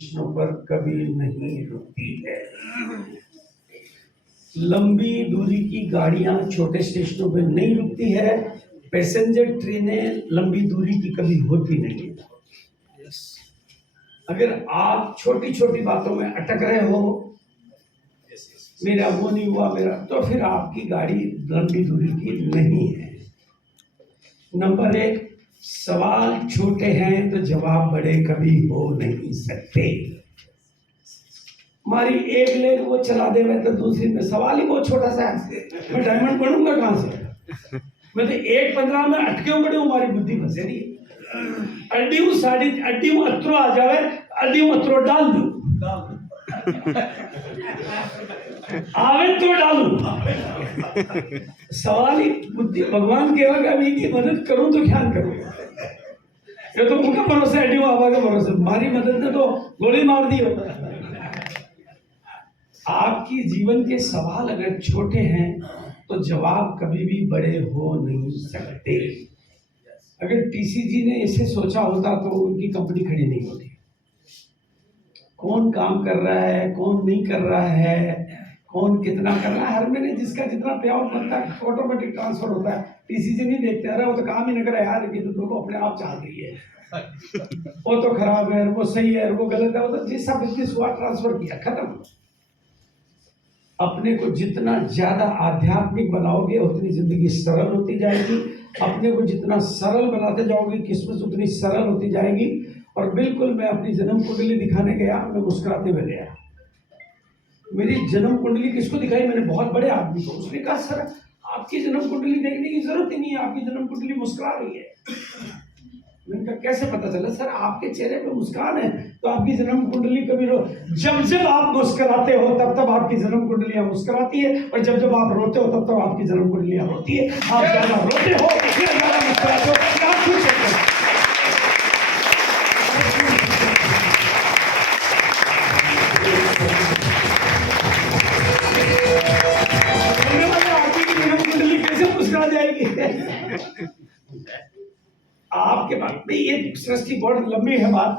स्टेशनों पर कभी नहीं रुकती है। लंबी दूरी की गाड़ियां छोटे स्टेशनों पर नहीं रुकती है। पैसेंजर ट्रेनें लंबी दूरी की कभी होती नहीं है। अगर आप छोटी छोटी बातों में अटक रहे हो, मेरा वो नहीं हुआ मेरा, तो फिर आपकी गाड़ी लंबी दूरी की नहीं है। नंबर एक, सवाल छोटे हैं तो जवाब बड़े कभी हो नहीं सकते। हमारी एक लेन वो चला दे रहे तो दूसरी में सवाल ही बहुत छोटा सा है, मैं डायमंड बनूंगा कहां से? मैं तो 1:15 में अटके पड़े, हमारी बुद्धि फंसे रही। अड्डी साड़ी अड्डी अत्रो आ जावे, अड्डी अत्रो डाल दू आवे तो डालू। सवाल ही बुद्धि, भगवान कहेगा अभी की मदद करूं तो क्या करूं? ये तो उनका भरोसा है, बाबा का भरोसा, हमारी मदद ने तो गोली मार दी हो। आपकी जीवन के सवाल अगर छोटे हैं तो जवाब कभी भी बड़े हो नहीं सकते। अगर टीसीजी ने इसे सोचा होता तो उनकी कंपनी खड़ी नहीं होती। कौन काम कर रहा है, कौन नहीं कर रहा है, कौन कितना कर रहा है, हर महीने जिसका जितना पे आउट बनता है ऑटोमेटिक ट्रांसफर होता है। टीसीजी नहीं देखते, अरे वो तो काम ही नहीं कर रहा यार, ये तो दोनों अपने आप चाह रही है, वो तो खराब है, वो सही है, वो गलत है, वो तो जिस बिजनेस हुआ ट्रांसफर किया, खत्म। अपने को जितना ज्यादा आध्यात्मिक बनाओगे उतनी जिंदगी सरल होती जाएगी। अपने को जितना सरल बनाते जाओगे किस्मत उतनी सरल होती जाएगी। और बिल्कुल मैं अपनी जन्म कुंडली दिखाने गया, मैं मुस्कुराते हुए गया। मेरी जन्म कुंडली किसको दिखाई? मैंने बहुत बड़े आदमी को। उसने कहा सर आपकी जन्म कुंडली देखने की जरूरत ही नहीं है, आपकी जन्म कुंडली मुस्कुरा रही है। मैंने कहा कैसे पता चला? सर आपके चेहरे पे मुस्कान है तो आपकी जन्म कुंडली कभी जब जब आप मुस्कुराते हो तब तब आपकी जन्म कुंडलियां मुस्कुराती है, और जब जब आप रोते हो तब तब आपकी जन्म कुंडलियां रोती है। आप ज्यादा रोते हो फिर ज्यादा मुस्कुराते हो, आप खुश होते हो। आपकी जन्म कुंडली कैसे मुस्कुरा जाएगी? आपके पास में ये सृष्टि बहुत लंबी है बात,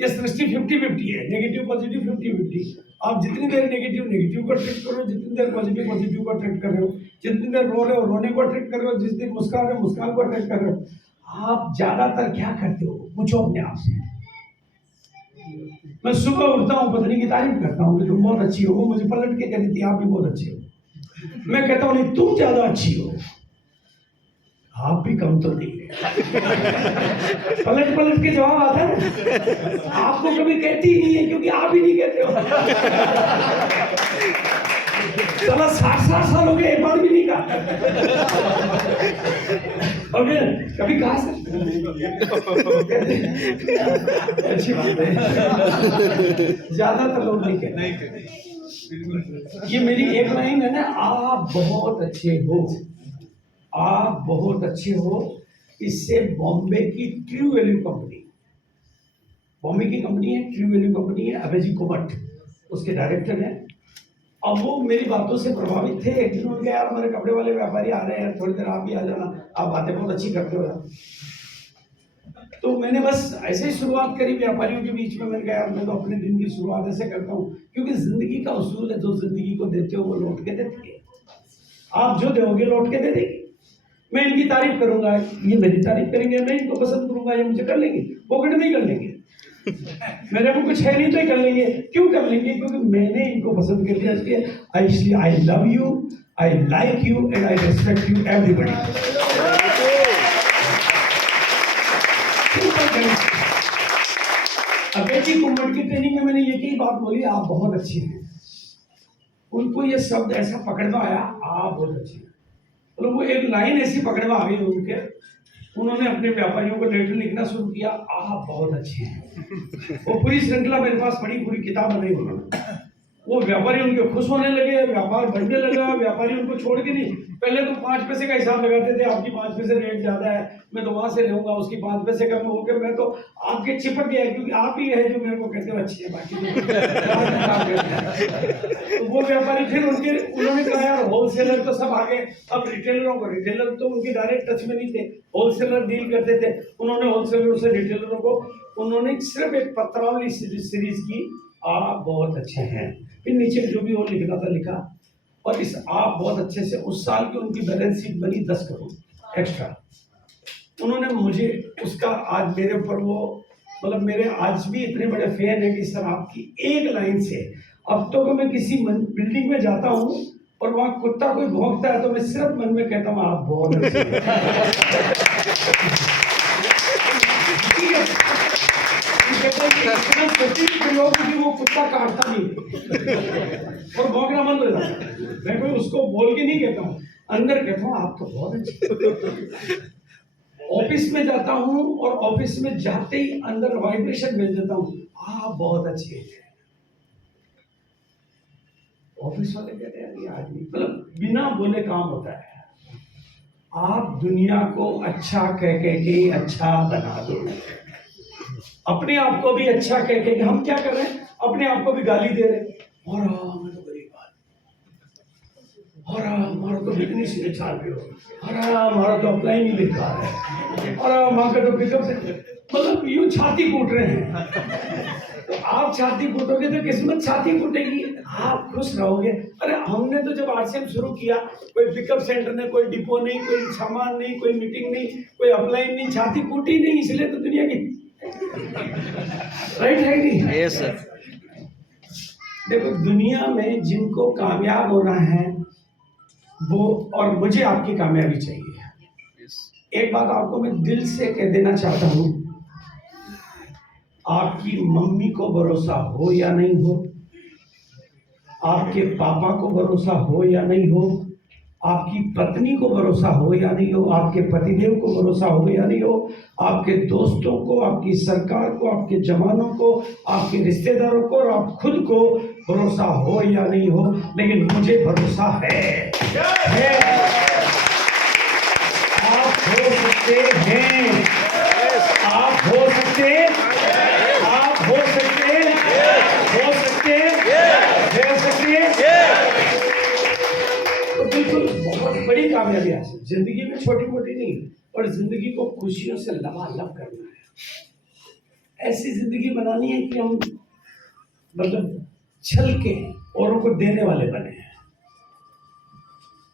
ये सृष्टि 50-50 है, नेगेटिव पॉजिटिव 50-50। आप जितनी देर नेगेटिव को ट्रीट करो, जितनी देर पॉजिटिव को ट्रीट कर रहे हो, जितनी देर रो रहे हो रोने को ट्रीट कर रहे हो, जिस दिन मुस्कुरा रहे हो मुस्कान को ट्रीट कर रहे हो। आप ज्यादातर क्या करते हो पूछो अपने आप से। मैं सुबह उठता हूँ पत्नी की तारीफ करता हूँ कि तुम बहुत अच्छी हो, वो मुझे पलट के कहती थी आप भी बहुत अच्छे हो। मैं कहता हूँ नहीं तुम ज्यादा अच्छी हो, आप भी कम तो नहीं है। पलट पलट के जवाब आता है। आपको कभी कहती ही नहीं है क्योंकि आप ही नहीं कहते हो। चलो 60 साल हो गए एक बार भी नहीं कहा। ओके कभी कहा सर? अच्छी बात है, ज्यादातर लोग नहीं कहते। ये मेरी एक लाइन है ना, आप बहुत अच्छे हो, आप बहुत अच्छे हो। इससे बॉम्बे की ट्रू वैल्यू कंपनी, बॉम्बे की कंपनी है, ट्रू वैल्यू कंपनी है, अभयजी कुमट उसके डायरेक्टर हैं। अब वो मेरी बातों से प्रभावित थे। एक दिन उनके यार हमारे कपड़े वाले व्यापारी आ रहे हैं, थोड़ी देर आप भी आ जाना, आप बातें बहुत अच्छी करते हो यार। तो मैंने बस ऐसे ही शुरुआत करी व्यापारियों के बीच में। मैंने कहा यार मैं तो अपने दिन की शुरुआत ऐसे करता हूँ, क्योंकि जिंदगी का उसूल है, जो जिंदगी को देते हो वो लौट के देती है। आप जो दोगे लौट के दे देगी। मैं इनकी तारीफ करूंगा, ये मेरी तारीफ करेंगे, मैं इनको पसंद करूंगा, ये मुझे कर लेंगे, पॉकेट में ही कर लेंगे। मेरे को कुछ है नहीं तो ही कर लेंगे। क्यों कर लेंगे? क्योंकि मैंने इनको पसंद कर लिया, इसलिए I love you, I like you and I respect you everybody. Abhayji Kumat की ट्रेनिंग में मैंने यही बात बोली, आप बहुत अच्छे हैं। उनको ये शब्द ऐसा पकड़ में आया, आप बहुत अच्छे हैं। तो वो एक लाइन ऐसी पकड़ में आ गई उनके, उन्होंने अपने व्यापारियों को लेटर लिखना शुरू किया, आप बहुत अच्छे हैं। वो पूरी श्रृंखला मेरे पास पड़ी, पूरी किताब बनाई उन्होंने। वो व्यापारी उनके खुश होने लगे, व्यापार बढ़ने लगा। व्यापारी उनको छोड़ के नहीं, पहले तो 5 पैसे का हिसाब लगाते थे, आपकी 5 पैसे रेट ज्यादा है, मैं तो वहां से लूंगा, उसकी 5 पैसे कम हो गए, मैं तो आपके चिपक गया, क्योंकि आप ही है जो मेरे को कहते हो अच्छी है, बाकी तो वो व्यापारी फिर उन्होंने कहा यार होलसेलर तो सब आ गए, अब रिटेलरों को, रिटेलर तो उनके डायरेक्ट टच में नहीं थे, होलसेलर डील करते थे। उन्होंने होलसेलर से रिटेलरों को उन्होंने सिर्फ एक पत्रावली सीरीज की, आप बहुत अच्छे हैं, फिर नीचे जो भी वो लिखना था लिखा, और इस आप बहुत अच्छे से उस साल की उनकी बैलेंस शीट बनी 10 करोड़ एक्स्ट्रा। उन्होंने मुझे उसका आज मेरे ऊपर वो मतलब मेरे आज भी इतने बड़े फैन है कि सर आपकी एक लाइन से अब तो मैं किसी बिल्डिंग में जाता हूँ और वहाँ कुत्ता कोई भौंकता है तो मैं सिर्फ मन में कहता हूँ आप बहुत अच्छे हैं। इतना सटीक प्रयोग कि वो कुत्ता काटता नहीं और भौंकना बंद हो जाता। मैं कोई उसको बोल के नहीं कहता हूँ, अंदर कहता हूँ आप तो बहुत अच्छे। ऑफिस में जाता हूँ और ऑफिस में जाते ही अंदर वाइब्रेशन भेज देता हूँ, आप बहुत अच्छे हैं। ऑफिस वाले कहते हैं ये आदमी मतलब बिना बोले काम होता है। आप दुनिया को अच्छा कह के अच्छा बना दो। अपने आप को भी अच्छा कह के हम क्या कर रहे हैं, अपने आप को भी गाली दे रहे हैं, और मैं तो गरीब आदमी, और हमारा तो बिजनेस नहीं चल रही हो, और हमारा तो अप्लाई नहीं लिखा है, और वहां का तो पिकअप से मतलब यूं छाती कूट रहे हैं। तो आप छाती कूटोगे तो किस्मत छाती कूटेगी, आप खुश रहोगे। अरे हमने तो जब आरसीएम शुरू किया, कोई पिकअप सेंटर नहीं, कोई डिपो नहीं, कोई सामान नहीं, कोई मीटिंग नहीं, कोई अप्लाई नहीं, छाती कूटी नहीं, इसलिए तो दुनिया की राइट है नहीं? Yes sir. देखो दुनिया में जिनको कामयाब होना है वो, और मुझे आपकी कामयाबी चाहिए। एक बात आपको मैं दिल से कह देना चाहता हूँ, आपकी मम्मी को भरोसा हो या नहीं हो, आपके पापा को भरोसा हो या नहीं हो, आपकी पत्नी को भरोसा हो या नहीं हो, आपके पतिदेव को भरोसा हो या नहीं हो, आपके दोस्तों को, आपकी सरकार को, आपके जवानों को, आपके रिश्तेदारों को और आप खुद को भरोसा हो या नहीं हो, लेकिन मुझे भरोसा है। आप हो सकते हैं, आप हो सकते, आप हो सकते, हो सकते, हो सकते। तो बिल्कुल बहुत बड़ी कामयाबी हासिल, जिंदगी में छोटी मोटी नहीं, और जिंदगी को खुशियों से लबालब करना है। ऐसी जिंदगी बनानी है कि हम मतलब छल के औरों को देने वाले बने।